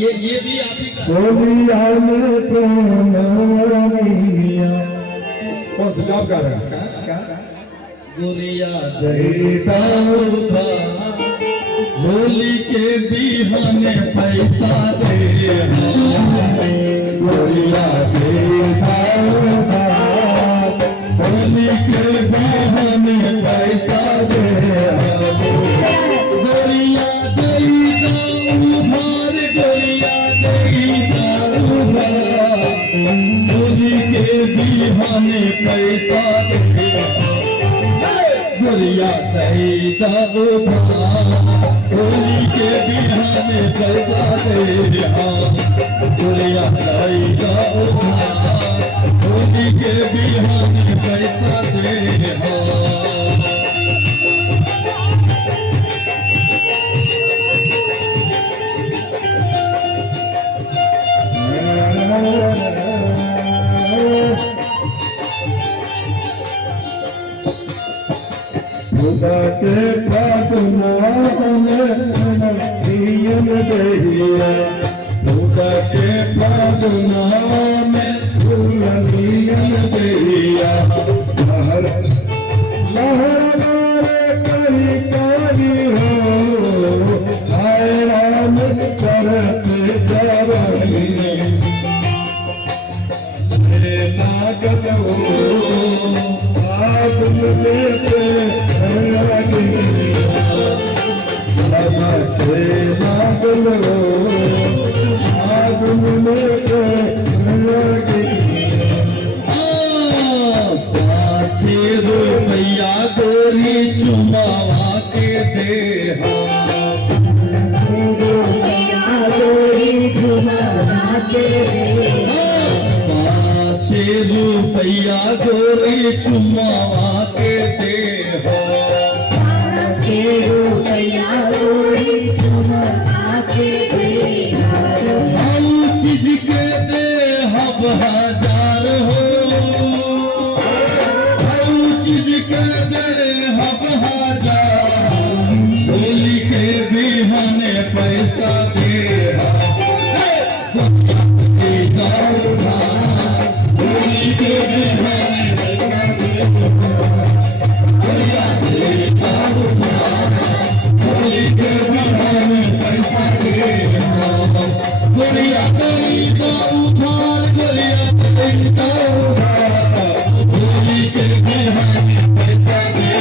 ये भी आप ही का गोलिया में प्रेमिया। कौन सा गाँव गा रहा है? क्या गोलिया देता उठा होली के बिहाने पैसा दे गोलिया देता उठा होली के बिहाने पैसा दे गोलिया देता उधार गोलिया देता उधार होली के बिहाने पैसा दे गोलिया देता उधार होली के बिहाने पैसा दे गोलिया देता उधार होली के बिहाने पैसा दे खुदा के फागुना में पियन दहिया। खुदा के फागुना में पियन दहिया। लहर लहर कही कारी हो आए राम करते जवानी लागत हो फागुन में रुपया गोरी चुमावा के दे रुपया गोरी चुमावा के दे चीज के दे हब हजार हो चीज के दे हब हजार होली के बिहाने पैसा दे होली के बिहाने पैसा दे होली के बिहाने पैसा दे गोलिया देता उधार गोलिया देता उधार होली के बिहाने पैसा दे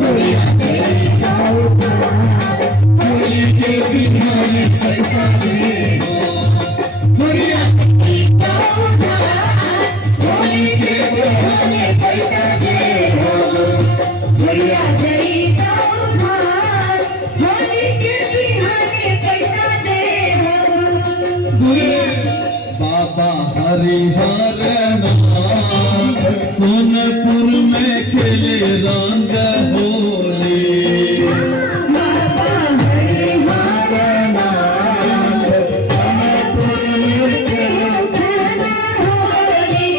गोलिया देता उधार होली के बिहाने पैसा दे गोलिया देता उधार होली के बिहाने पैसा दे गोलिया देता उधार होली के बिहाने पैसा दे बाबा हरिहर नाम सोनपुर में खेले रंग होली बाबा हरिहर नाम सोनपुर में खेले होली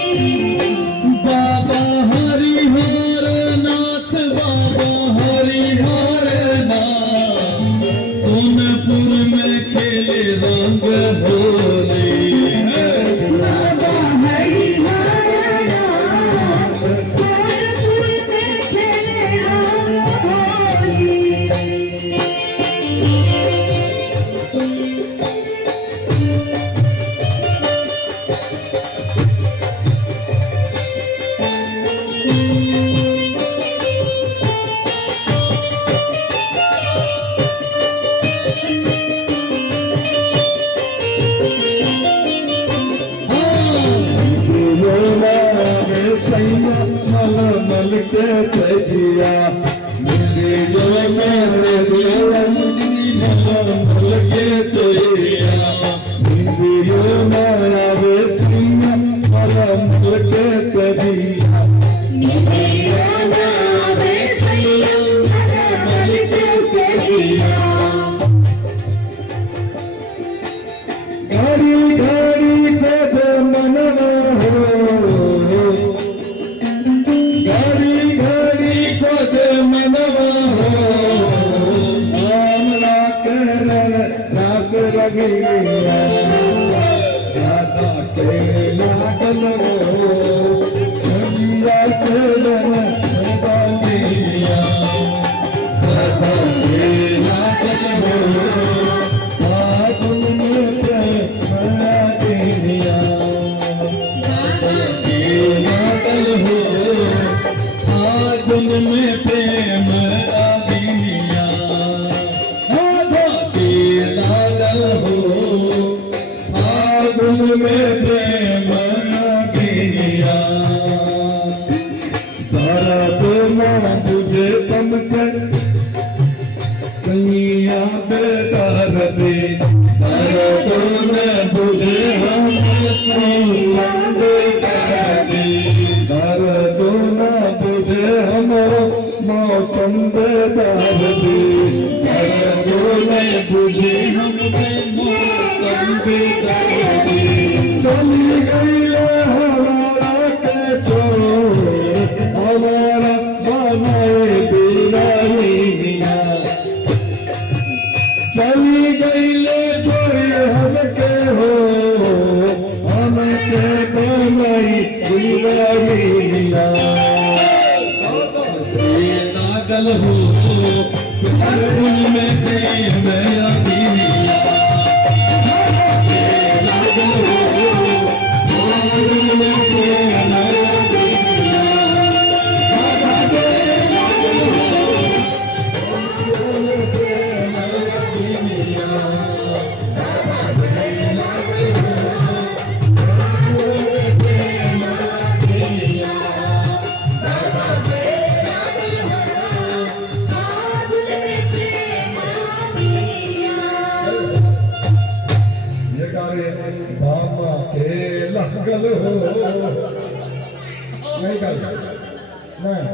बाबा हरिहर नाथ बाबा हरिहर नाम सोनपुर में खेले रंग होली मल के सजिया मेरे जो मेरे दिल मल के सजिया जो मेरा बेसिया मल के सजिया मल के सजिया घड़ी घड़ी को मनवा हो घड़ी घड़ी को मनवा हो गिरिया राधा के लागल हो कलिया के बांधिया राधा के लागल हो फागुन में प्रेम गिरिया राधा के लागल हो फागुन में प्रेम रागिनिया राधा के लागल हो फागुन में प्रेम रागिनिया दर्द न बुझे तुमसे सैया बेदार दे दर्द न बुझे हम सैया बेदार दे दर्द न बुझे हमरो मौसम बेदार दे दर्द न बुझे हम मौसम बेदार दे चली गई हमारा के छोड़ हमारा बनाए दीवानिया चली गई ले छोड़ हमके हो हमके बनाई दीवानिया लागल हो फागुन में प्रेम रागिनिया लागल हो फागुन में प्रेम रागिनिया राधा के लागल हो फागुन में प्रेम रागिनिया राधा के लागल हो फागुन में प्रेम रागिनिया राधा के लागल हो फागुन में प्रेम रागिनिया ये गावे बाबा के लगल हो नहीं गावे नहीं